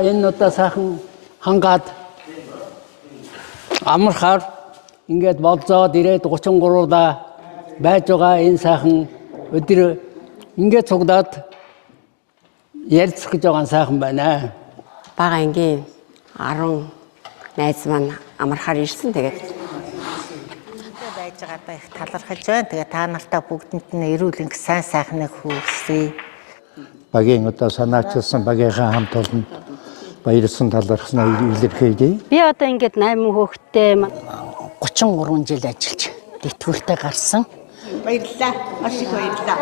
Энэ удаа сайхан хангаад амархаар ингээд болзоод ирээд 33-да байж байгаа энэ сайхан өдөр ингээд цуглаад ярилцах гэж байгаа сайхан байна. Бага ангийн 10 найз маань амархаар ирсэн. Тэгээд байж байгаадаа их талархаж байна. Тэгээд та нартай бүгдэнд нь эрүүл ингээ сайн сайхныг хүргэе. Багийн одоо санаачилсан багийнхаа хамт олон баярлсан талархснаа илэрхийлье. Би одоо ингээд 8 хүүхэдтэй 33 жил ажиллаж дэвтгүүлтэй гарсан. Баярлалаа. Маш их баярлалаа.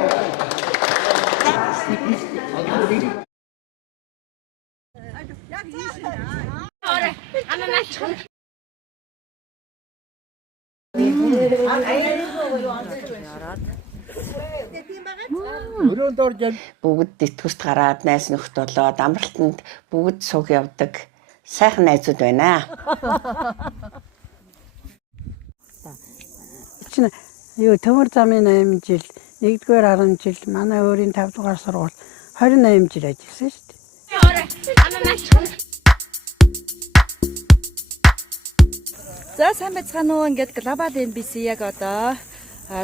бүгд дэвтгүрт гараад найз нөхд болоод амралтанд бүгд суг явдаг сайхан найзууд байна. Чинь юу төмөр замын 8 жил, 1-р 10 жил, манай өөрийн 5-р сургууль 28 жил ажилласан шүү дээ. За сайн байцгаана уу. Ингээд Global NBC яг одоо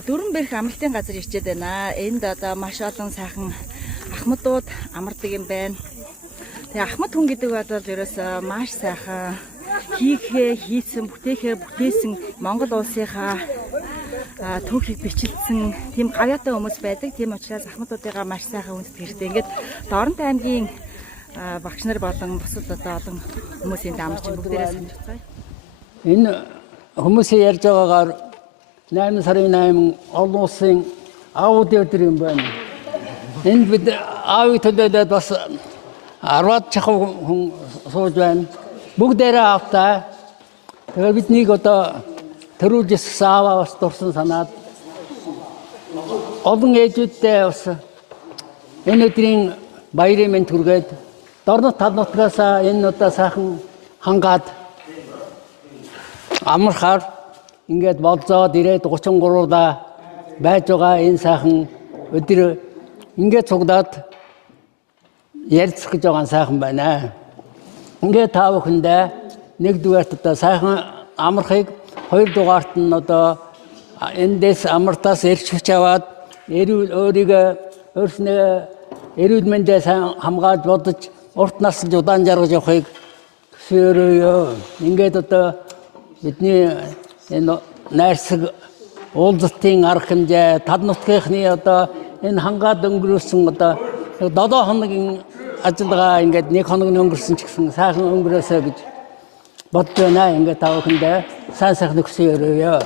дөрвөн бэрх амралтын газар ирчээд байна. Энд одоо маш олон сайхан ахмадууд амардаг юм байна. Тэгээ ахмад хүн гэдэг бол ерөөсөө маш сайхан хийсэн, бүтээсэн Монгол улсынхаа түүхийг бичлсэн тийм гавьяатай хүмүүс байдаг. Тийм учраас ахмадуудыгаа маш сайхан үндэт гэртэй. Ингээд Доронтой аймгийн багш нар болон бусад одоо олон хүмүүсийн дамж бүгдээрээ сонирхцгаая. Энэ хүмүүсийн ярьж байгаагаар 8 сарын 8 олон улсын аудио өдөр юм байна. Энд бид аавыг төлөөлөөд бас 10-аад чахав хүн сууж байна. Бүгдээрээ автаа. Тэгэхээр биднийг одоо төрүүлж ирсэн ааваа бас дурсан санаад олон ээжүүдтэй бас энэ өдрийн баярын мэнд хүргээд Дорнот тал нутгаас энэ удаа сайхан хангаад амархаар ингээд болзоод ирээд 33-да байж байгаа энэ сайхан өдөр ингээд цуглаад ярилцах гэж байгаа сайхан байна. Ингээд та бүхэндээ 1-р одоо сайхан амархыг 2-р нь одоо эндээс амартаас эрч хүч аваад өөрийгөө өөрснөө эрүүл мэндээ сайн хамгаалж бодож урт насанд удаан жаргаж явахыг төсөөрөөё. Ингээд одоо бидний энэ найрсаг уулзалтын арга хэмжээ тал нутгийнхны одоо энэ хангаад өнгөрөөсөн одоо 7 хоногийн ажиллагаа ингээд 1 хоног өнгөрсөн ч гэсэн сайхан өнгөрөөсэй гэж бодож байна. Ингээд та бүхэндээ сайн сайхан төсөөрөөё.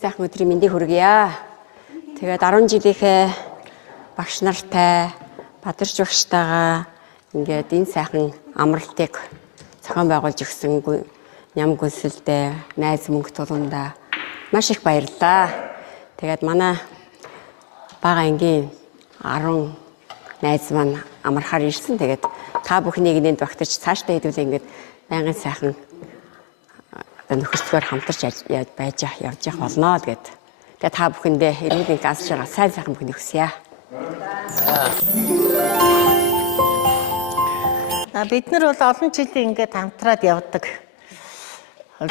Сайхан өдрийн мэндийг хүргье. Тэгээд 10 жилийнхээ багш нартай, бадарч багштайгаа ингээд энэ сайхан амралтыг зохион байгуулж өгсөн ням гүнсэлдээ найз мөнгө тулундаа маш их баярлалаа. Тэгээд манай бага ангийн 10 найз маань амархаар ирсэн. Тэгээд та бүхнийг энд багтаж цаашдаа хэдүүлээ ингээд байнгын сайхан нөхөрсгөр хамтарч байж явж явах болно гэд. Тэгээ та бүхэндээ эрүүл газ жаргал сайн сайхан бүхнийг хүсье. Бид нар бол олон жилийн ингээд хамтраад явдаг.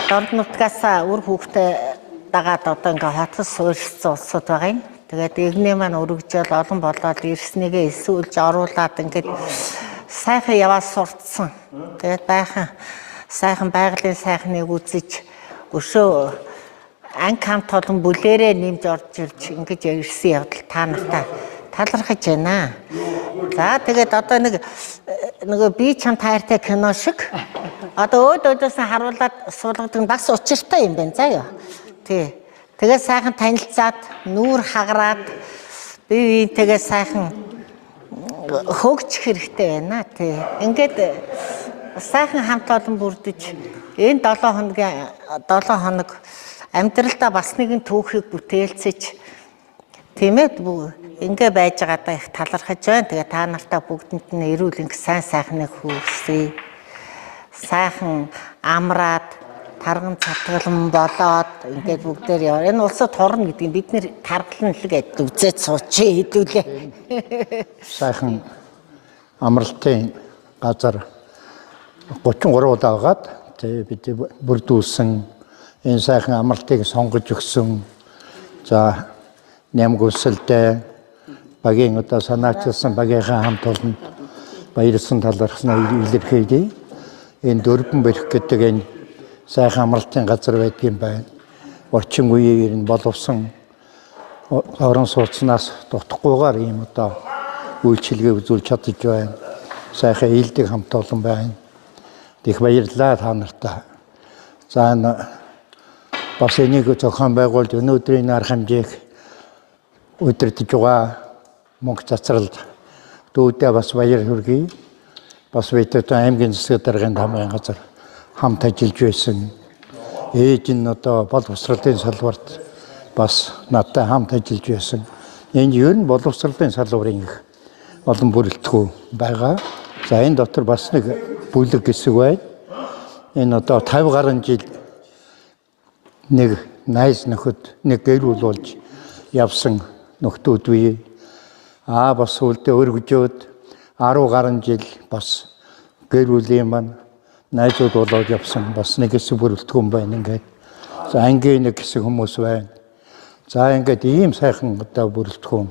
Дорд нутгаас үр хүүхдээ дагаад одоо ингээд хотос суурьсан улсууд байгаа юм. Тэгээд игнээ маань өргөжөөл олон болоод ирснийгээ эсүүлж оруулаад ингээд сайхан яваа сурцсан. Тэгээд байхан сайхан байгалийн сайхныг үзэж өшөө анги хамт олон бүлээрээ нэмж орж ирж ингэж ирсэн явдал та нартай талархаж байна. За тэгээд одоо нөгөө би чам таартай кино шиг одоо өөдөөс нь харуулад суулгадаг бас учиртай юм байна заа юу. Тий. Тэгээд сайхан танилцаад нүүр хагараад би тэгээд сайхан хөгжих хэрэгтэй байна тий. Ингээд сайхан хамт олон бүрдэж энэ 7 хоног амьдралдаа бас нэгэн түүхийг бүтээлцэж тийм ээ ингээ байж байгаадаа их талархаж байна. Тэгээ та нартай бүгдэнд нь эрүүл ингээ сайн сайхныг хүргэе. Сайхан амраад тарган цатгалан болоод ингээд бүгдээр яваа. Энэ улсад хорно гэдэг нь бид нэр таргалан л гэдэг үзээд суучих хэдүүлээ. Сайхан амралтын газар 33 удаагаад тэгээ бид бүрдүүлсэн энэ сайхан амралтыг сонгож өгсөн. За ням гүсэлтэй багийн одоо санаачилсан багийнхаа хамт олон баярлсан талархснаа илэрхийлье. Энэ дөрвөн бэрх гэдэг энэ сайхан амралтын газар байдгийн байна. Орчин үеийн энэ боловсон орон сууцнаас дутахгүйгээр ийм одоо үйлчилгээ үзүүлж чадж байна. Сайхан ийдэг хамт олон байна. Их баярлалаа та нартай. За бас энийг зохион байгуулж өнөөдрийн арга хэмжээг удирдах байгаа мөнгө цацралд дүүдээ бас баяр хүргэе. Бас бид аймгийн засаг даргын хамгаалалтын газар хамт ажиллаж байсан. Ээж нь одоо боловсролын салбарт бас надтай хамт ажиллаж байсан. Энэ ер нь боловсролын салбарын их олон бүрэлдэхүүн байгаа. За энэ дотор бас нэг бүлэг хэсэг байна. Энэ одоо 50 гаруй жил нэг найз нөхөд нэг гэр бүл болж явсан нөхдүүд бий. Бас үлдээ өргөжөөд 10 гаруй жил бас гэр бүлийн маань найзууд болоод явсан бас нэг хэсэг бүрэлдэхүүн байна ингээд. За ангийн нэг хэсэг хүмүүс байна. За ингээд ийм сайхан одоо бүрэлдэхүүн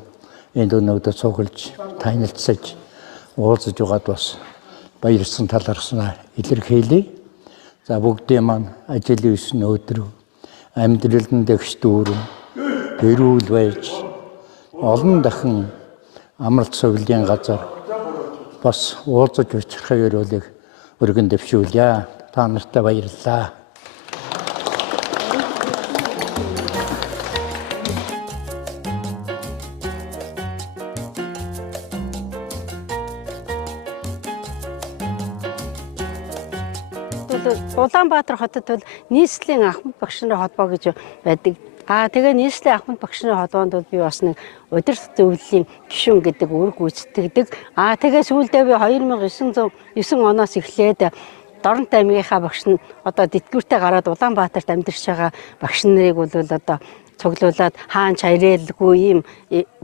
энд өнөөдөр цуглаж танилцсаж уулзаж байгаад бас баярлсан талархснаа илэрхийлье. За бүгдийн маань ажил үйсэн өдөр амьдралд нь дэгш дүүрэн эрүүл байж олон дахин амралт сувилын газар бас уулзаж учрахыг өрөөлөг өргөн дэвшүүлье. Та нартай баярлалаа. Улаанбаатар хотод бол нийслэлийн Ахмад багш нарын холбоо гэж байдаг. Тэгээ нийслэлийн Ахмад багш нарын холбоонд бол би бас нэг удирдах зөвлөлийн гишүүн гэдэг үүрэг гүйцэтгэдэг. Тэгээ сүүлдээ би 2009 оноос эхлээд Дорнот аймгийнхаа багш нь одоо Дэтгэвртэй гараад Улаанбаатарт амьдарч байгаа багш нарыг бол одоо цуглуулад хаан чаярэлгүй ийм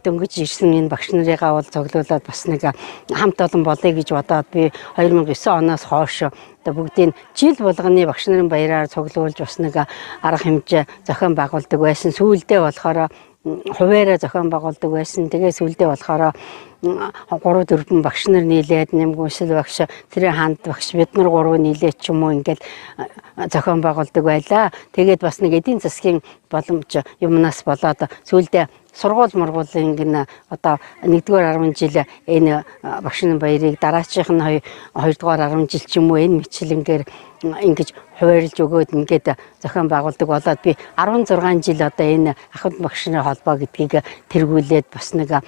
дөнгөж ирсэн энэ багш нарыгаа бол цуглуулад бас нэг хамт олон болъё гэж бодоод би 2009 оноос хойш одоо бүгдийг жил болгоны багш нарын баяраар цуглуулж бас нэг арга хэмжээ зохион байгуулдаг байсан. Сүүлдээ болохоор хуваараа зохион байгуулдаг байсан. Тэгээ сүүлдээ болохоор 3-4 багш нар нийлээд Нэмгүнсэл багш, Тэрэн хаанд багш бид нар 3 нийлээд ч юм уу ингээд зохион байгуулдаг байлаа. Тэгээд бас нэг эдийн засгийн боломж юмнаас болоод сүүлдээ сургууль мургуулын гин одоо 1-р 10 жил энэ багш нарын баярыг дараачих нь 2-р 10 жил ч юм уу энэ мэтлэнгээр ингэж хуваарлж өгөөд ингээд зохион байгуулдаг болоод би 16 жил одоо энэ Ахмад багш нарын холбоо гэдгийг тэргүүлээд бас нэг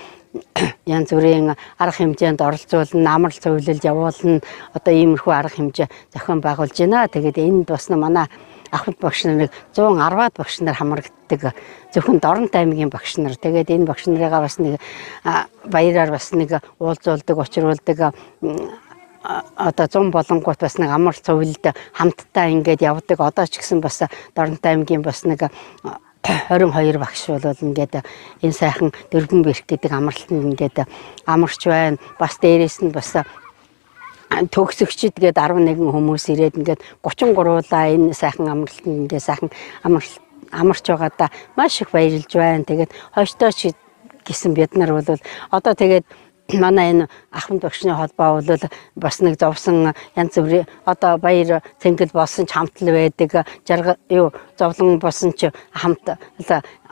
янз бүрийн арга хэмжээнд оролцуулна, амралт цуглуулж явуулна. Одоо иймэрхүү арга хэмжээ зохион байгуулж байна. Тэгээд энд бас манай Ахмад багш нарыг 110-аад багш нар хамрагддаг. Зөвхөн Дорнот аймгийн багш нар. Тэгээд энэ багш нарыгаа бас нэг баяраар бас нэг уулзуулдаг, учруулдаг. Одоо 100 болонгууд бас нэг амралт цуглуулд хамтдаа ингээд явдаг. Одоо ч гэсэн бас Дорнот аймгийн бас нэг 22 багш бол ингээд энэ сайхан дөрвөн бэрх гэдэг амралтанд ингээд амарч байна. Бас дээрээс нь бас төгсөгчд гээд 11 хүмүүс ирээд ингээд 33-уулаа энэ сайхан амралтанд ингээд сайхан амарч байгаадаа маш их баярлж байна. Тэгээд хойштооч гэсэн бид нар бол одоо тэгээд манай энэ Ахмад багшны холбоо бол бас нэг зовсон янз бүрийн одоо баяр цэнгэл болсон ч хамтл байдаг, зовлон болсон ч хамт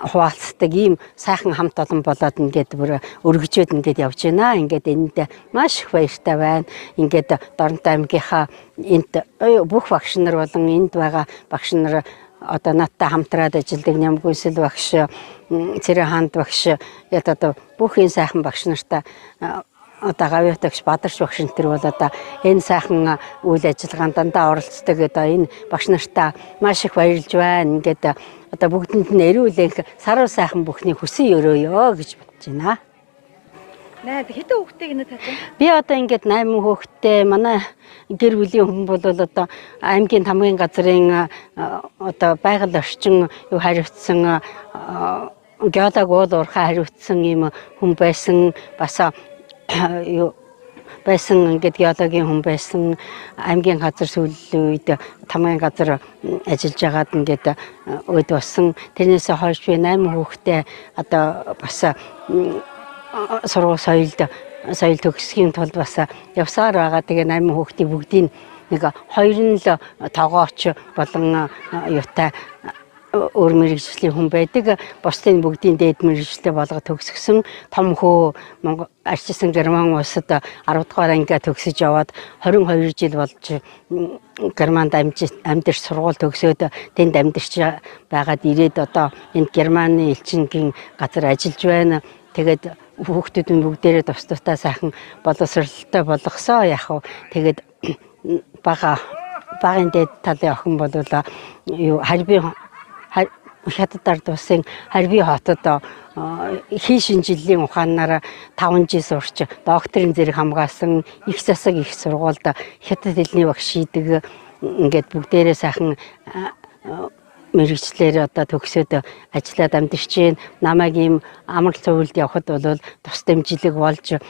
хуваалцдаг ийм сайхан хамт олон болоод ингээд бүр өргөжөөд ингээд явж байна. Ингээд энд маш их баяртай байна. Ингээд Дорнот аймгийнхаа энд бүх багш нар болон энд байгаа багш нар одоо надтай хамтраад ажилладаг Нямгүнсэл багш, Тэрэн хаанд багш, одоо бүх энэ сайхан багш нартай одоо гавьяатагч Бадарч багш нар бол одоо энэ сайхан үйл ажиллагаанд дандаа оролцдог. Одоо энэ багш нартай маш их баярлж байна. Ингээд одоо бүгдэнд нь эрүүлэнх саруу сайхан бүхний хүсэн өрөөё гэж бодож байна. Наад хэдэн хүүхдийг нэ татсан? Би одоо ингээд 8 хүүхэдтэй манай гэр бүлийн хүн бол одоо аймгийн тамгын газрын одоо байгаль орчин юу хариуцсан геолог уул уурхай хариуцсан юм хүн байсан бас юу байсан ингээд геологийн хүн байсан аймгийн газар сүүлийн үед тамгын газар ажиллаж байгаад ингээд өд болсон. Тэрнээсээ хойш би 8 хүүхэдтэй одоо бас соёл төгсгийн тулд бас явсаар байгаа. Тэгээ 8 хүүхдийн бүгдийг нэг 2 л тоогооч болон юутай өөр мэргэжлийн хүн байдаг. Бусдын бүгдийн дээд мэргэжлээ болгоод төгсгсөн. Том хөө Монгол арчилсан Герман улсад 10 дугаар ангиа төгсөж яваад 22 жил болж Германд амьдарч сургууль төгсөөд тэнд амьдарч байгаад ирээд одоо энэ Германы элчингийн газар ажиллаж байна. Тэгээд хүүхдүүд нь бүгдээрээ тус тустай сайхан боловсролтой болгосоо яг хөө тэгээд багын дээд талын охин бол юу харьбын хятад улсын харьбын хотод хий шинжиллийн ухаанаар 5 жил сурч докторийн зэрэг хамгаалсан их засаг их сургуульд хятад хэлний багш шийдэг ингээд бүгдээрээ сайхан мэргэжлэр одоо төгсөөд ажиллаад амьдарч байна. Намайг ийм амар цувралд явхад бол тус дэмжлэг болж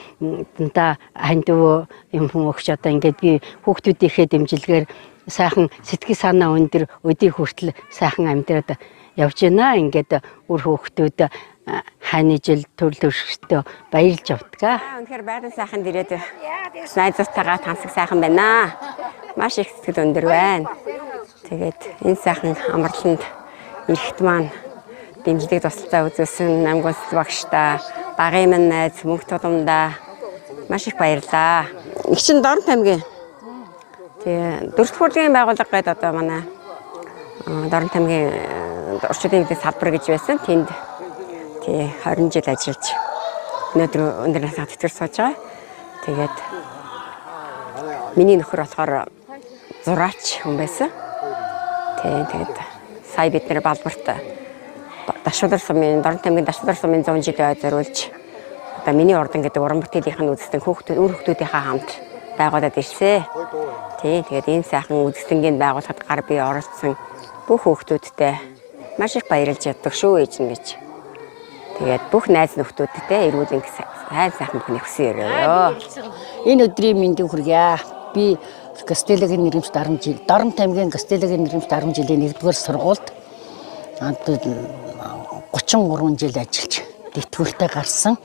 дандаа хандив юм хүн өгч одоо ингээд би хүүхдүүдийнхээ дэмжлэгээр сайхан сэтгэл санаа өндөр өдийг хүртэл сайхан амьдраад явж байна. Ингээд үр хүүхдүүд хань жил төрөл төршөстөө баярлж явдаг. Үнэхээр байгаль сайхан дэрээд найзуудтайгаа тансаг сайхан байна. Маш их сэтгэл өндөр байна. Тэгээд энэ сайхан амралтанд эрэхт маань дэмжлэг тусалцаа үзүүлсэн намгүйс багштай, багын минь найз мөнх туламдаа маш их баярлаа. Их чин Дорн тамгийн тэгээ 4-р бүрийн байгууллага гэдэг одоо манай Дорн тамгийн орчуудын эдийн салбар гэж байсан. Тэнд тий 20 жил ажиллаж өнөөдөр насаа тэтгэр сууж байгаа. Тэгээд миний нөхөр болохоор зураач хүн байсан. Тэгээд сая бид нэр балбарт Дашвар сумын Дорн тамгийн Дашвар сумын 100 жилийн зориулж одоо миний ордон гэдэг уран бүтээлийн үзэсгэлэн үр хүүхдүүдийнхээ хамт байгуулад ирсэн. Тэгээд энэ сайхан үзэсгэлэнгийн байгууллагад гар бие оролцсон бүх хүүхдүүдтэй маш их баярлж яддаг шүү ээж нь гэж. Тэгээд бүх найз нөхдүүдтэй эрүүл сайхан бүхний хүсэн өрөөё. Энэ өдрийн мэндийг хүргье. Би Гастелагийн нэрэмж 10 жил, Дорн тамгийн Гастелагийн нэрэмж 10 жилийн 1-р сургуульд 33 жил ажиллаж тэтгэвртэй гарсан.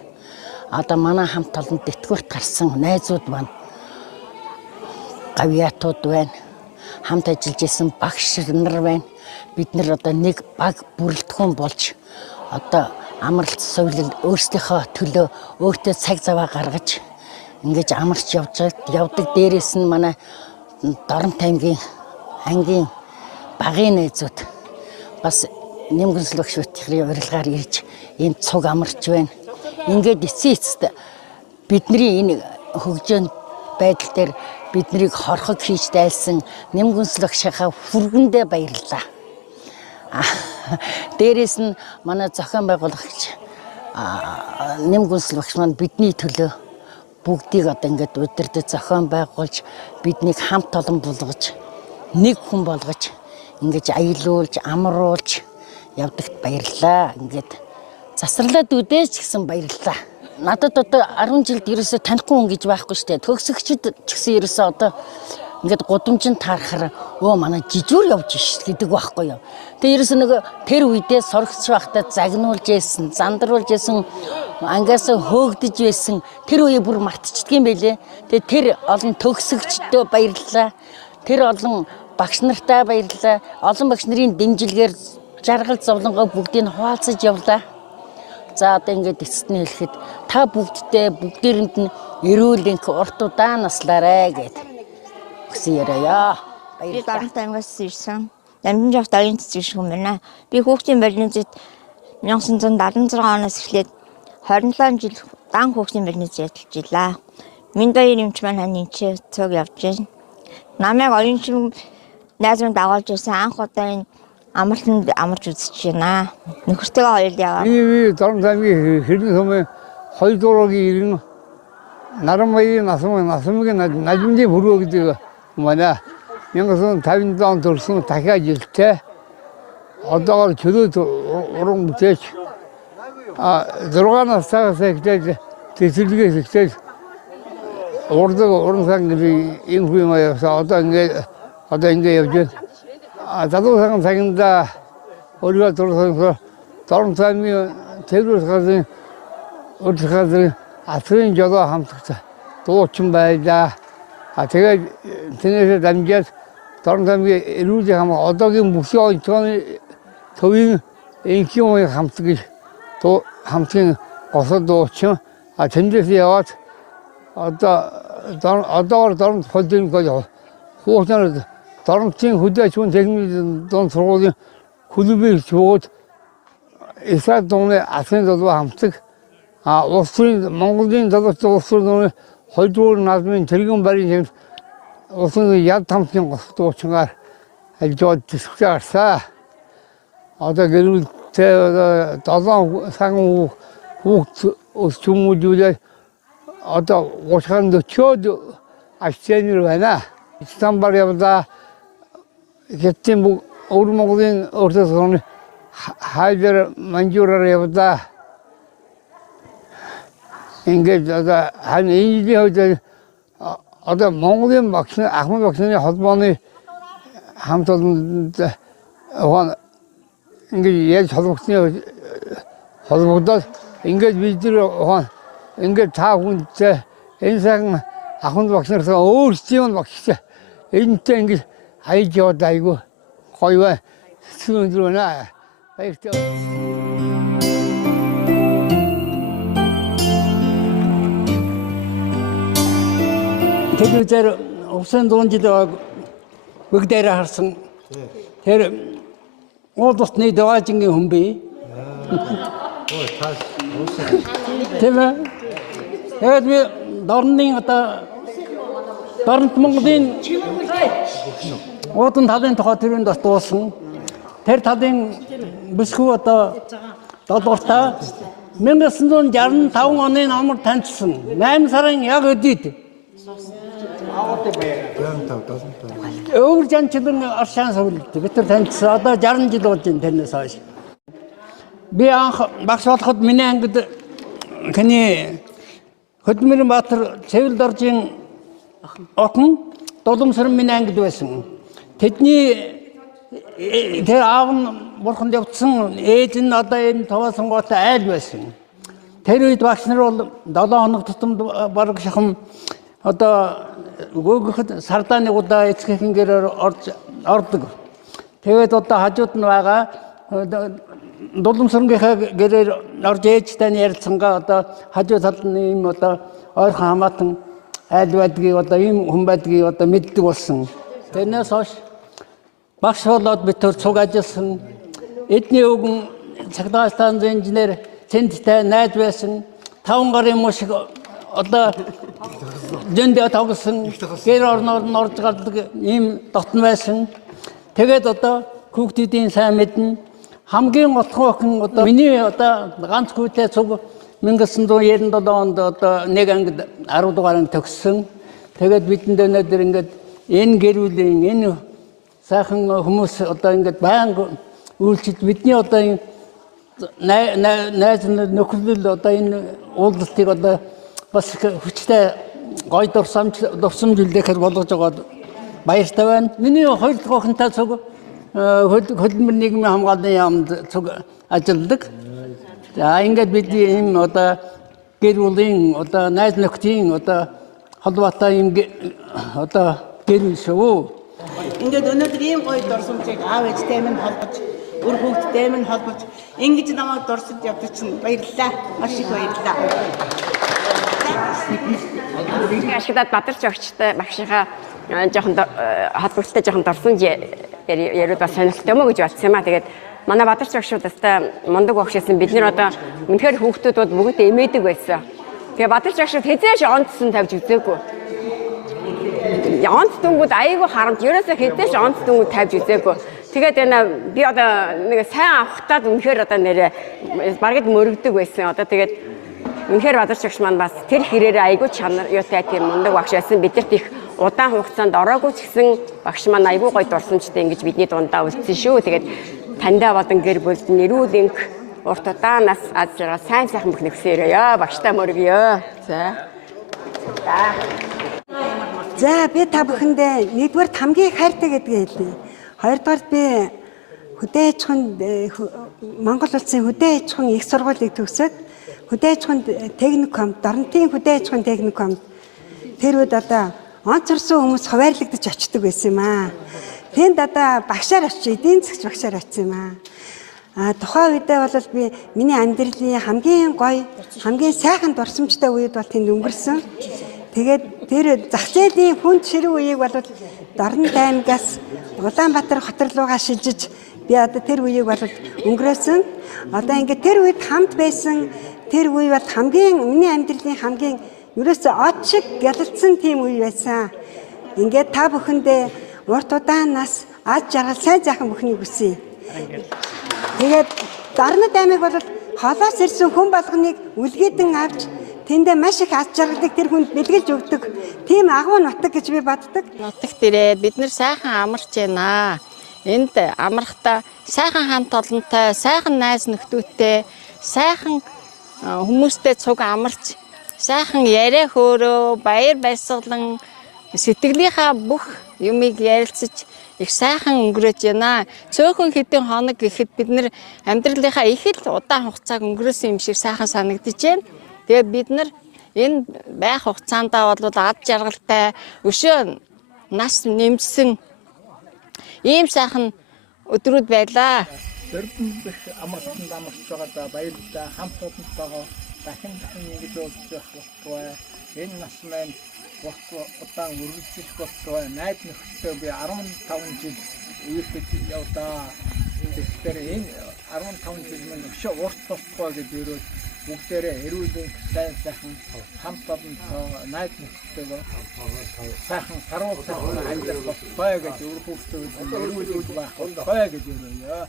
Одоо манай хамт олонд тэтгэврт гарсан найзууд байна. Гавьяатууд байна. Хамт ажиллаж исэн багш нар байна. Бид нар одоо нэг баг бүрэлдэхүүн болж одоо амралт суйлал өөрсдийнхөө төлөө өөртөө цаг заваа гаргаж ингэж амарч явдаг. Дээрээс нь манай Дорн тамгийн ангийн багын найзууд бас нэмгэнсэл багш битгэрийн урилгаар ирж энэ цуг амарч байна. Ингээд эцсийн эцэст бидний энэ хөгжөөнд байдал дээр биднийг хорхог хийж дайлсан нэмгэнсэл багшийнхаа хүргэндээ баярлалаа. Дээрээс нь манай зохион байгуулагч нэмгэнсэл багш маань бидний төлөө бүгдийг одоо ингээд удирдах зохион байгуулж биднийг хамт олон болгож нэг хүн болгож ингэж аялуулж амруулж явдагт баярлалаа. Ингээд засарлаад үдээж гэсэн баярлалаа. Надад одоо 10 жилд ерөөсө танихгүй хүн гэж байхгүй штэ. Төгсөгчд ч гэсэн ерөөсө одоо ингээд гудамжинд таарахаар манай жижүүр явж ш гэдэг байхгүй юу. Тэгээ ерөөсө нэг тэр үедээ сурагч байхдаа загнуулж байсан, зандаруулж байсан, ангаас хөөгдөж байсан тэр үеийг бүр мартчихдгийм байлээ. Тэгээ тэр олон төгсөгчдөө баярлалаа. Тэр олон багш нартай баярлалаа. Олон багш нарын дэмжлэгээр жаргал зовлонгоо бүгдийг хуваалцаж явлаа. За одоо ингээд эцэст нь хэлэхэд та бүгдээрэнд нь эрүүл энх урт удаан наслаарай гэд хүсэн яриа. Би Дорн тамгаас ирсэн. Дамжин жавт аян цэцэг хүн байна. Би хүүхдийн больницад 1976 оноос эхлээд 27 жил дан хүүхдийн больницад ажиллаж илаа. Минь баяр эмч маань ханьч цог явж байна. Намайг оюун шим найзууд дагуулж ирсэн анх удаа энэ амралтанд амарч үзэж байна. Нөхөртөөгөө хоёул яваа. 이 다른 사람이 hirden 섬에 허이도록이 이런 나름의 나서게 나중에 부르기도 뭐냐 영것은 다윈도 들으면 다가 질때 어다가 저도 오른 못해 들어가는 사서 그때 대실게 그때 오른 상들이 인후에서 어떤 게 여기 자동차가 생긴다 우리가 들어서서 다른 사람이 제대로 가서 어떻게 하든 아트는 저도 함께 또 준비하자. 제가 전에서 남자 다른 사람이 이루지 하면 어떻게 무시하고 있던 더위 인기용에 함께 또 함께 어서도 참 전제서 와 다른 포진 거죠. 호전을 다른 팀 후대 좋은 대중들 돈 들어오는 구두비 좋고 이사 동네 아스는도 함께 옷을 몽골인 저도 옷을 헐도를 나면 즐거운 발이 옷을 야탐신 것도 정말 아주 숙자사 어떻게 때 다산 상우 후 주무주제 어떤 옷한도 쳐도 아시전을 하나 스탄바리보다 그때 뭐 오르mog인 어디서는 하이들 만주를 해보다 이게 저가 한 2년 어떤 몽골인 박신 아무 박신이 헛번이 함ton 원 이게 예 저독신이 헛보다 이게 위주로 원 이게 다 혼자 인생 아무 박신에서 어르신 박신 인제 이게 아이 좋다 이거 거의 와 수능 들어나 이렇게 대표자로 옥선 돈지도 극대를 할승 대 오도스니 도와진 게 humbi 대면 해도 너닝 어떤 다른 몽골인 어떤 다른 도와드리는 다 도와승 대 다른 무슨 어떤 도도스타 명예슨 돈 자른 다운 안에 아무 단층 남 사랑 약 어디 Öğrenci aşağısı oldu. Bitirden sağda yarıncı da oldu internet sahası. Bir an maksat minen gidi, hani hükümlerin batır sevil darcın akın, todum sırın minen gidiyorsun. Tekni de ağın borkun yapsın, eğitin adayın tavasın kota elbesin. Terörist vaksiner oldu, dağda anık tutum barık şakım, hatta 그 살단에 오다 에스케킨 게를 얼뜨고 대회 뒀다 하줬던 와가 노동선 게를 얼제치단 예르청가 어다 하줬던 어다 얼하마튼 애드와드기 어다 임 홈바드기 어다 밑두었음 대내서 막셔lot 비터 초가졌음 에트니오군 작다스탄 인지네르 센티타 나드웨슨 타운거리 모시고 어다 전대 타고선 게르는 орчгалдаг ийм дотн байсан. Тэгээд одоо хүүхдүүдийн сайн мэднэ. Хамгийн отгоо охин одоо миний одоо ганц хүүтэй цуг 1997 онд одоо нэг ангид 10 дугаар төгссөн. Тэгээд бидэнд өнөөдөр ингээд энэ гэр бүлийн энэ сайхан хүмүүс одоо ингээд байнга үйлчлж бидний одоо найз нөхөрлөл одоо энэ уулзалтыг одоо бас хүчтэй гой дурсамжлэхээр болгож байгаа баяртай байна. Миний хоёр дахь охинтой цуг хөдөлмөр нийгмийн хамгааллын яамд цуг ажилладаг. За ингээд бид ийм одоо гэр бүлийн одоо найз нөхдийн одоо холбоотой ийм одоо гэр бүл шүү. Ингээд өнөөдөр ийм гоё дурсамжийг аав ээжтэй минь холбож, үр хүүхдтэй минь холбож, ингэж намайг дурсаж явдаг чинь баярлалаа. Маш их баярлалаа. Ашигдаад бадарч өгчтэй багшийнхаа жоохон холбогдолтой жоохон дурсан яриуд бас сонирхолтой юм уу гэж бодсон юм аа. Тэгээд манай бадарч өгшүүд өстой мундаг багшсэн бид нэр одоо үнэхээр хүүхдүүд бүгд эмээдэг байсан. Тэгээ бадарч өгшүүд хэзээш онцсон тавьж үзээгүй. Онц дүнгууд айгүй харамт ерөөсөө хэзээш онц дүнгууд тавьж үзээгүй. тэгээд би одоо нэг сайн авахтаад үнэхээр одоо нэрээ баргад мөрөгдөг байсан. Одоо тэгээд үнэхээр бадарч багш маань бас тэр хэрээр айгүй чанар юутай тийм мундаг багш байсан. Бидэрт их удаан хугацаанд ороогүй ч гэсэн багш маань айгүй гоё дурсамжтай ингэж бидний дундаа үлдсэн шүү. Тэгээд таньдаа болон гэр бүлд нэрүүл инг урт удаанаас аз жаргал сайн сайхан бүх нэгсээрээ багштай мөргөё. За би та бүхэндээ нэгдүгээр хамгийн хайртай гэдгээ хэлье. Хоёрдугаар би хөдөө аж ахуйн Монгол улсын хөдөө аж ахуйн их сургуулийг төгсөөд хөдөө аж ахуйн техникумд, Дорнотын хөдөө аж ахуйн техникумд тэр үед одоо онцорсон хүмүүс хуваарлагдаж очдөг байсан юм аа. Тэнд одоо багшаар очиж, эдийн засгч багшаар очив юм аа. Тухайн үедээ бол би миний амьдралын хамгийн гоё, хамгийн сайхан дурсамжтай үед бол тэнд өнгөрсөн. Тэгээд тэр зах зээлийн хүнд ширүү үеийг бол Дорнот аймгаас Улаанбаатар хот руугаа шилжиж би одоо тэр үеийг бол өнгөрөөсөн. Одоо ингээд тэр үед хамт байсан тэр үе бол хамгийн миний амьдралын хамгийн ерөөсөө од шиг гялалцсан тийм үе байсан. Ингээд та бүхэндээ урт удаанаас аз жаргал сайн сайхан бүхнийг хүсье. Тэгээд Дорнот аймаг бол холоос ирсэн хүн болгоныг үлгээдэн авч тэндээ маш их аз жаргалыг тэр хүнд бэлгэлж өгдөг. Тийм агуу нутаг гэж би боддог. Нутагт ирээд бид нэр сайхан амарч байна. Энд амрахтаа сайхан хамт олонтой, сайхан найз нөхдөөтэй, сайхан хүмүүстэй цуг амарч, сайхан яриа хөөрөө, баяр баясгалан сэтгэлийнхаа бүх юмыг ярилцаж их сайхан өнгөрөөж байна. Цөөхөн хэдэн хоног гэхэд бид нэр амьдралынхаа их л удаан хугацааг өнгөрөөсөн юм шиг сайхан санагдаж байна. Тэгээд бид нар энэ байх хугацаандаа бол аз жаргалтай өшөө нас нэмсэн ийм сайхан өдрүүд байлаа. Дөрвөн бүх амралтанд амарч байгаа баярлалаа. Хамт олонтойгоо дахин ингэж уулзах болтугай. Энэ нас маань удаан үргэлжлэх болтугай. Найд нөхдөд би 15 жил үйлдэж явдаа. Тэгэхээр энэ 15 жил маань өшөө урт болтугай гэж өөрөө бүгдээрээ эрүүлийн сайн сайхан хамт олонтой найд нөхдөд сайхан саруулсан амьдрах болтугай гэж өөр хүүхдүүд эрүүл байх болтугай гэж өөрөө.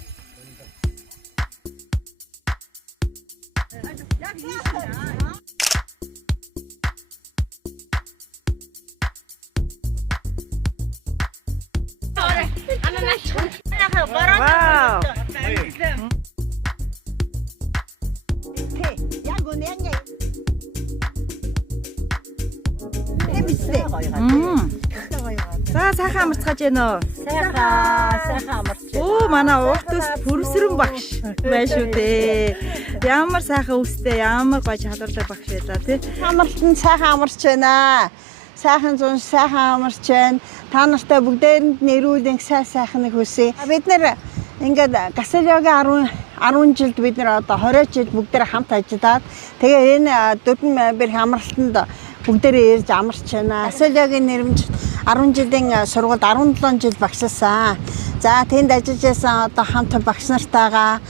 За сайхан амарцгааж байна уу? Сайхан амарч. Оо манай урт ус пүрсрэн багш байна шүү дээ. Ямар сайхан үстэй, ямар гоё чадвартай багш байлаа тий. Амралтанд сайхан амарч байна. Сайхан зун сайхан амарч байна. Та нартай бүгдээрэнд нэрүүлэн сайхныг хүсье. Бид нэр ингээд Гасалиогийн 10 жилд бид нэр одоо 20 жил бүгдээр хамт ажиллаад тэгээ энэ 4 бэр амралтанд бүгдээрээ ирж амарч байна. Гасалиогийн нэрмж 10 жилийн сургуульд 17 жил багшилсан. За тэнд ажиллаж байсан одоо хамт багш нартайгаа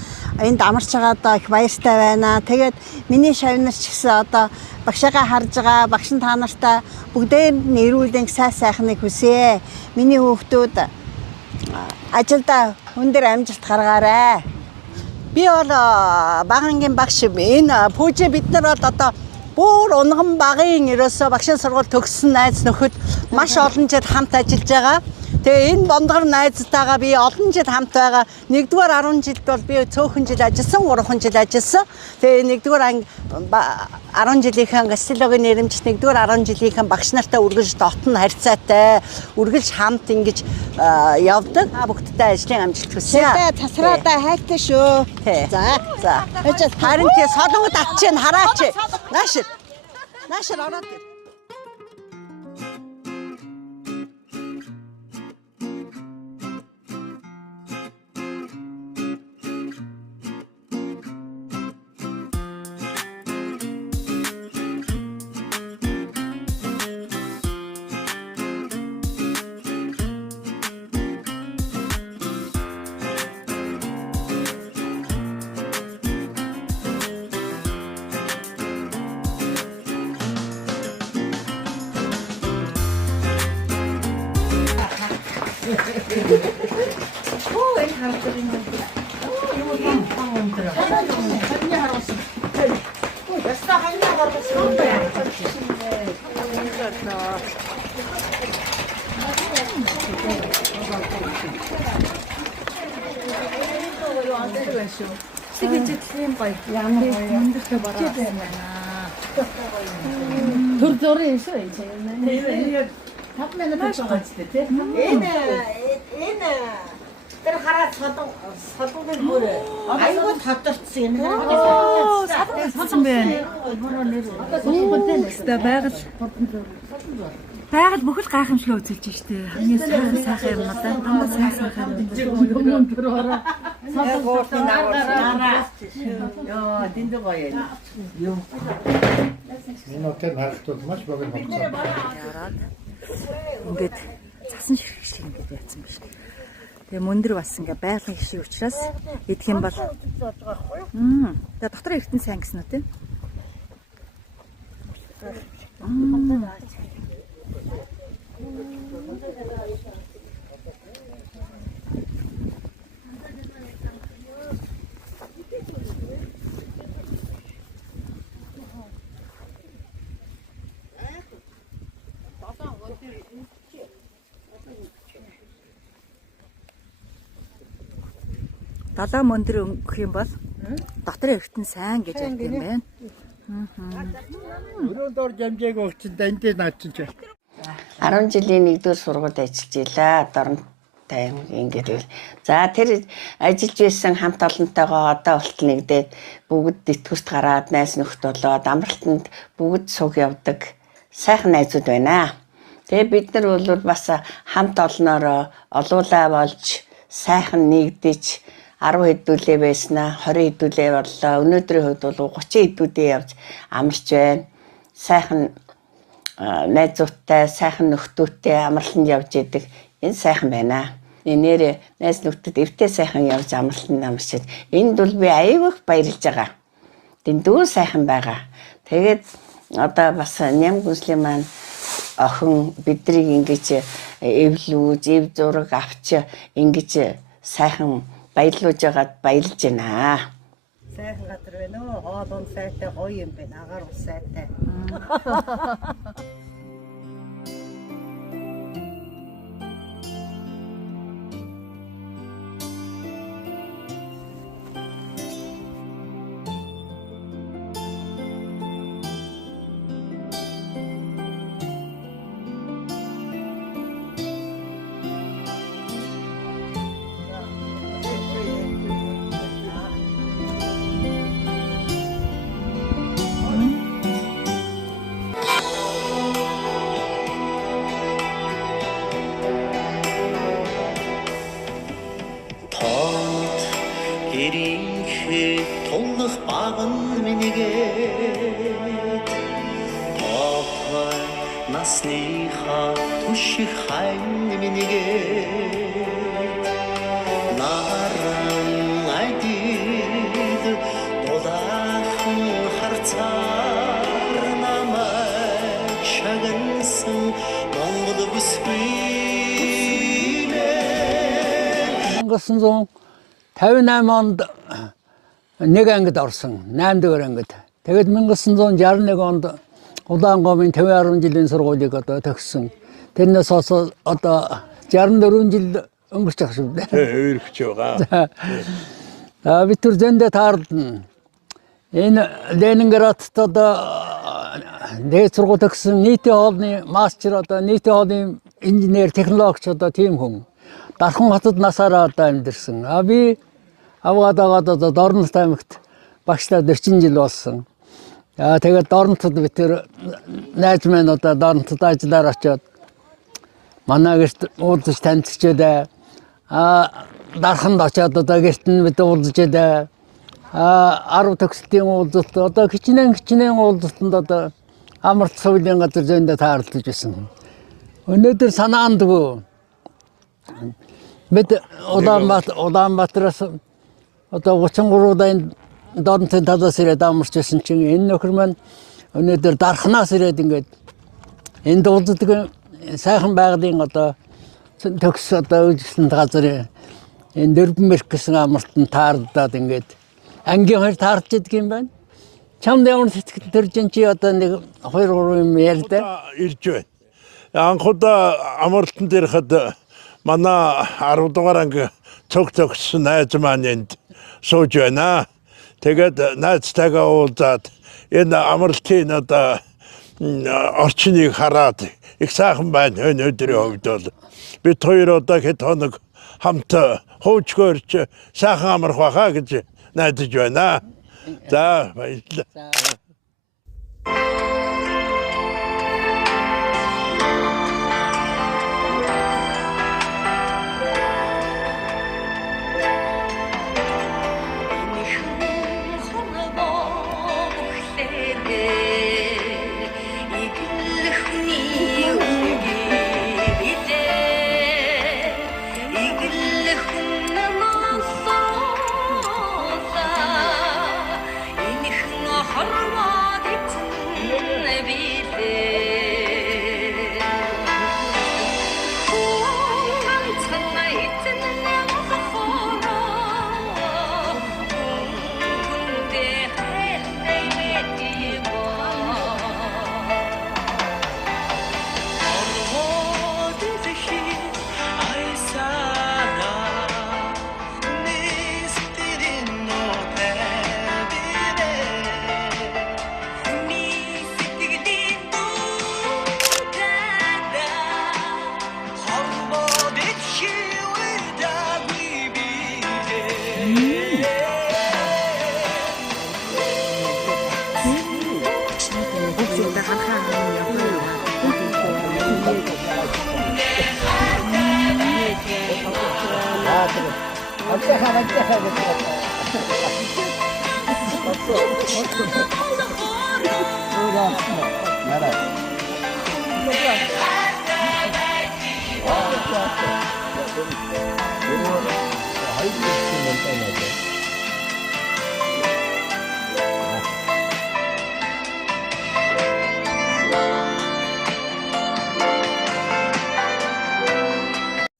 энд амарч байгаадаа их баяртай байна. Тэгээд миний шавнар ч гэсэн одоо багшаагаа харж байгаа багш та нартай бүгдээр нэрүүлэн сайхныг хүсье. Миний хүүхдүүд ажилдаа өндөр амжилт гаргаарай. Би бол багангийн багш энэ пүүжээ бид нар бол одоо бүр унган багын ерөөсөө багшийн сургууль төгссөн найз нөхөд маш олон жил хамт ажиллаж байгаа. Тэгээ энэ бондгор найзтайгаа би олон жил хамт байгаа. 1-р 10 жилд бол би цөөхөн жил ажилласан, 3 жил ажилласан. Тэгээ 1-р 10 жилийнхэн Гасалиогийн нэрмжт 1-р 10 жилийнхэн багш нартай үргэлж дотн харьцаатай, үргэлж хамт ингэж явдаг. Бүгдтэй ажлын амжилт хүсье. Тасраадаа хайртай шүү. За. Харин тий солонгод атчихын хараач. Наашир ороод ир. Sige тийм гоё. Ямар өндөртэй бороо байна. Төр зурын шүү энэ. 5 минут байгаа ч тийм. Энэ тэр хараад солонгын бүр айгүй тодорцсон юм. Садсан байна. Байгаль бүхэл гайхамшиг үзүүлж штэ. Хамгийн сайхан юмнуудаа дандаа сайхан юм. Яа, дэндүү гоё юм. Энэ хотел харагдвал маш богино хугацаа. Ингээд цасан ширхэг шиг ингээд яатсан биш. Тэгээ мөндөр бас ингээд байгалийн гişиг учраас идэх юм бол тэгээ дотор эртэн сайн гэсэн үү тийм. Далаа мөндөр өнгөх юм бол дотор эртэн сайн гэж ярьд юм байна. Өрөөнд орж амжааг өгч дандаа наад чинь. 10 жилийн 1-р сургуульд ажиллаж илаа. Дорнтой ингээд үл. За тэр ажиллаж байсан хамт олонтойгоо одоо болтол нэгдээд бүгд итгүүст гараад найз нөхд болоод амралтанд бүгд суг явдаг сайхан найзууд байна. Тэгээ бид нар бол бас хамт олноороо олуулаа болж сайхан нэгдэж 10 хэдүүлээ байснаа 20 хэдүүлээ боллоо. Өнөөдрийн хувьд бол 30 хэдүүдээ явж амарч байна. Сайхан найзуудтай, сайхан нөхдөөтэй амарланд явж идэг. Энэ сайхан байна. Энээр найз нөхдөд эвтэй сайхан явж амарланд амарчид. Энд бол би аягүй их баярлж байгаа. Дэндүү сайхан байгаа. Тэгээд одоо бас ням гүнслийн маань охин бидрийг ингэж эвлүүж, эв зураг авч ингэж сайхан баярлуулж байгаад баярлж байна. Сайхан газар байна уу? Хоол унд сайтай гоё юм байна. Агаар ус сайтай. Тулах баган минийгээд тохой насныха түших хайн минийгээд наран айдид дулаахан харцаар намайг шагнасан Монгол бүсгүйнэ 1958 онд нэг ангид орсон. 8-р ангид. Тэгээд 1961 онд Улаанговын 50 жилийн сургуулийг одоо төгссөн. Тэрнээс одоо 64 жил өнгөрч байгаа шүү дээ. Өөрөгч байгаа. Бид түр зөндөө таарлаа. Энэ Ленинградт одоо дээд сургууль төгссөн нийтийн хоолны мастер одоо нийтийн хоолны инженер технологич одоо тийм хүн. Дархан хотод насаараа одоо амьдэрсэн. Би Авгадагаад одоо Дорнолт аймагт багшлаа 40 жил болсон. Тэгээд Дорнолтод бид тэр найз маань одоо Дорнолтод ажиллаар очиод манай гэрт уулзаж танилцчихэд Дарханд очиод одоо гэрт нь бид уулзчихэд 10 төгсөлтийн уулзалт одоо хичнээн уулзалтанд одоо амралт суулийн газар зөндөө таарлаж байсан. Өнөөдөр санаандгүй бид Улаанбаатараас одоо 33 дайн Дорнотын талаас ирээд амарч байсан чинь энэ нөхөр маань өнөөдөр Дарханаас ирээд ингээд энд уулздаг сайхан байгалийн одоо төгс одоо үйлчлэсэн газар энэ Нөрбөнберг гэсэн амралтанд таарлаад ингээд ангийн хоёр таарч идэг юм байна. Чамд ямар сэтгэл төрж ин чи одоо нэг 2-3 юм ярьдаа ирж байна. Анхудаа амралтанд ирэхэд манай 10 дугаар анги цог цогсон найз маань энд сууж байна. Тэгээд найзтайгаа уулзаад энэ амралтын одоо орчныг хараад их сайхан байна. Энэ өдрийн хувьд бол бид хоёр одоо хэд хоног хамт хуучгаарч сайхан амрах байхаа гэж найдаж байна. За баярлалаа.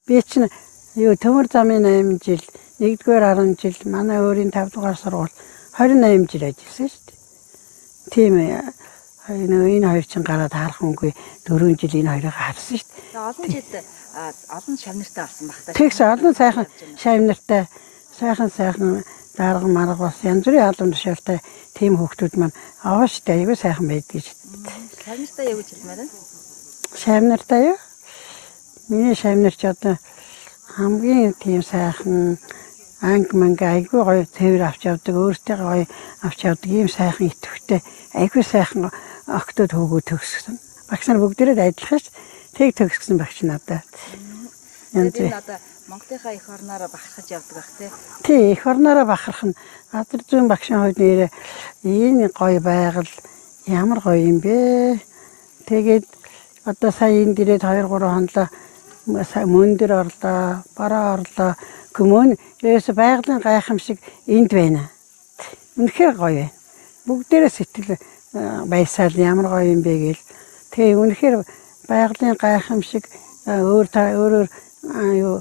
Би чинь юу төмөр замын 8 жил 1-р 10 жил манай өөрийн 5-р сургууль 28 жил ажилласан шүү дээ. Тийм энэ хоёр чинь гараад харах үнгүй 4 жил энэ хоёрыг харсан шүү дээ. Олон жил олон шавнартай болсон баг та. Тэгс олон сайхан шавнартай сайхан дарга марга бас янз бүрийн олон тушаалтай тийм хүүхдүүд маань аваа шүү дээ. Айгүй сайхан байдгийг шүү дээ. Шавнартай юу гэж хэлмээр вэ? Шавнартай юу? Миний шавнар ч одоо хамгийн тийм сайхан анги айгүй гоё цэвэр авч явдаг, өөртөө гоё авч явдаг ийм сайхан идэвхтэй айгүй сайхан октод хөөгөө төгсгсөн. Багш нар бүгдээрээ адилхан ш. Тэг төгсгсөн багш надад. Тэгээд одоо Монголынхаа эх орноор бахархаж явдаг бах тий. Тий, эх орноор бахарх нь газар зүйн багшийн хувьд нэрээ энэ гоё байгаль ямар гоё юм бэ. Тэгээд одоо сая энэ дээрээ 2-3 хонлоо мөн дээр орлоо, бараа орлоо. Хүмүүн ерөөсө байгалийн гайхамшиг энд байна. Үнэхээр гоё байна. Бүгдээрээ сэтгэл баясаал ямар гоё юм бэ гээл. Тэгээ үнэхээр байгалийн гайхамшиг өөрөөр юу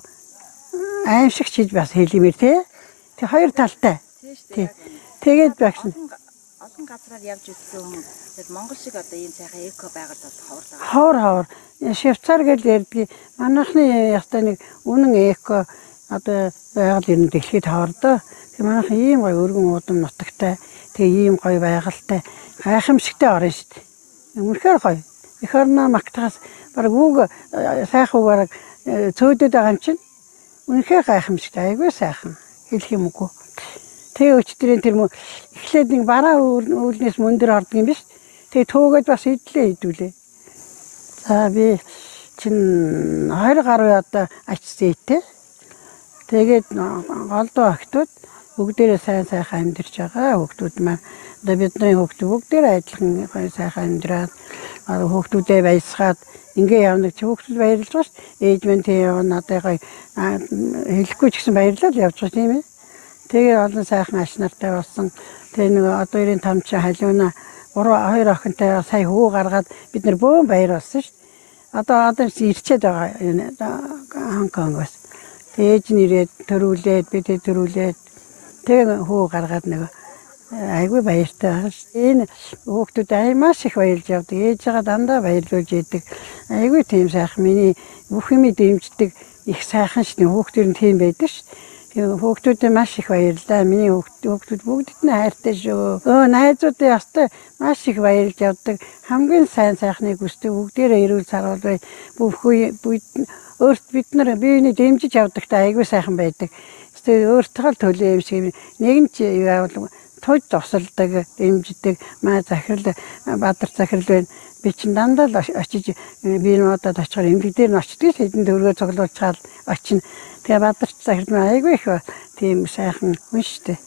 аимшигч хийж бас хэлмээр тий. Тэг хоёр талтай. Тий. Тэгээд багш олон газраар явж үзсэн хүн тэгээд Монгол шиг одоо ийм сайхан эко байгаль бол ховор. Ховор. Швейцар гэж ярьдаг. Манайхны ястай нэг үнэн эко одоо байгаль ер нь дэлхийд хоордоо. Тэгээ манайхан ийм гоё өргөн уудам нутагтай. Тэгээ ийм гоё байгальтай гайхамшигтай орно шүү дээ. Үнэхээр гоё. Эх орноо магтахаас баг үг сайхан үгээр цөөдөд байгаа юм чинь. Үнэхээр гайхамшигтай. Айгүй сайхан. Хэлэх юм уу. Тэгээ өчтөрийн тэр мөн эхлээд нэг бараа үүлнээс мөн дээр ордог юм биш. Тэгээ төөгээд бас идлээ идүүлээ. За би чинь 20 гаруй одоо ач зээтэй. Тэгээд голдуу охтууд бүгдээрээ сайхан амьдарч байгаа. Хүүхдүүд маань одоо бидний хүүхдүүд бүгдээрээ адилхан гоё сайхан амьдраад хүүхдүүдээ баясгаад ингээ явна гэж хүүхдүүд баярлж байгаа ш. Ээж минь тий надад гоё хэлэхгүй ч гэсэн баярлал явж байгаа тийм ээ. Тэгээ олон сайхан аш нартай болсон. Тэгээ нэг одоо 95 чи халиуна 2 охинтой сая хүү гаргаад бид нар бөөн баяр болсон ш. Одоо ирчээд байгаа Хонконгоос. ээж нь ирээд төрүүлээд бид төрүүлээд тэгээ хөө гаргаад нэг айгүй баяртай байгаа ш. Энэ хүүхдүүд маш их баярлж явдаг. Ээжээгээ дандаа баярлуулж яадаг. Айгүй тийм сайхан миний бүх юм дэмждэг их сайхан ш. Хүүхдүүд нь тийм байдаг ш. Хүүхдүүдэд маш их баярлалаа. Миний хүүхдүүд бүгдд нь хайртай шүү. Найзуудын ястай маш их баярлж явдаг. Хамгийн сайн сайхныг хүсдэг. Бүгдээрээ эрүүл сарвал өөрт бид нар биений дэмжиж явдагтай айгүй сайхан байдаг. Тэгээ өөртөө л төлөө юм шиг нэг нь ч яавал туж зогсолдог, дэмждэг, маа захирал, бадар захирал байна. Би чинь дандаа л очиж биенуудад очихоор эмгэг дээр нь очдөг хэдэн төгрөгөө цуглуулчаал очино. Тэгээ бадар захирал айгүй их тийм сайхан хүн шүү дээ.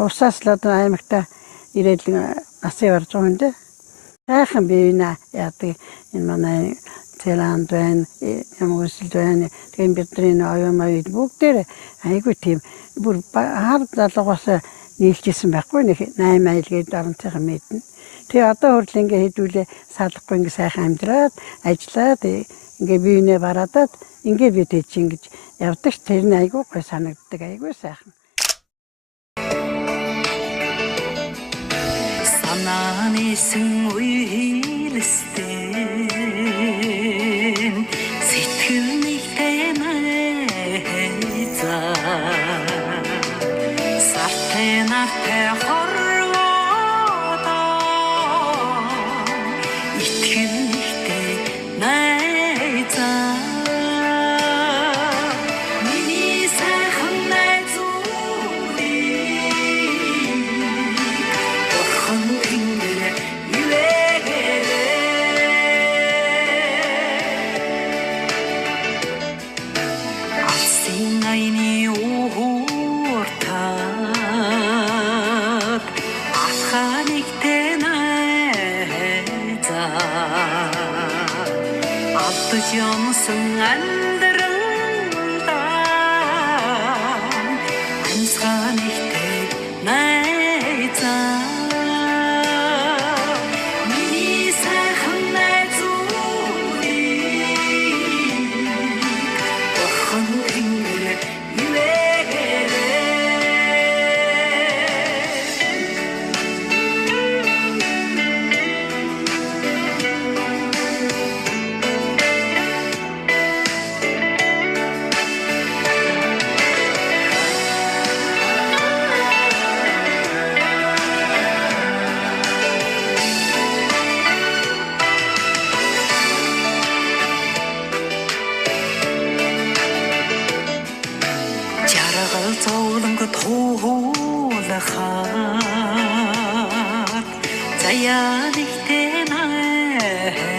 Усаас л одоо аймагта ирээд насын орж байгаа юм дээ. Сайхан биенаа яадаг энэ манай Зеланд байна, Ямагосл байна. Тэгээ бидний оюун оюун бүгдээр айгүй тийм бүр хар залуугаас нийлжсэн байхгүй нэг 8 айл гээд оронцойгоо мэднэ. Тэгээ одоо хүртэл ингээ хэдүүлээ салахгүй ингээ сайхан амьдраад ажиллаад ингээ биенээ бараадаад ингээ бид чи ингэж явдаг ч тэр нь айгүй гой санагддаг айгүй сайхан. Санаанысэн үеэлстэй сэтгэл нэгтэй найзаа сартай нартай хорвоодоо итгэл нэгтэй найзаа миний сайхан найзуудыг бурхан тэнгэр ивэгээрээ алсын айны ууртаад алхаа нэгтэй найзаа алдаж юмсан амьдралдаа амьсгаа нэгтэй найзаа миний сайхан найзуудыг бурхан тэнгэр ивэгээрээ жаргал зовлонг туулахад заяа нэгтэй найзаа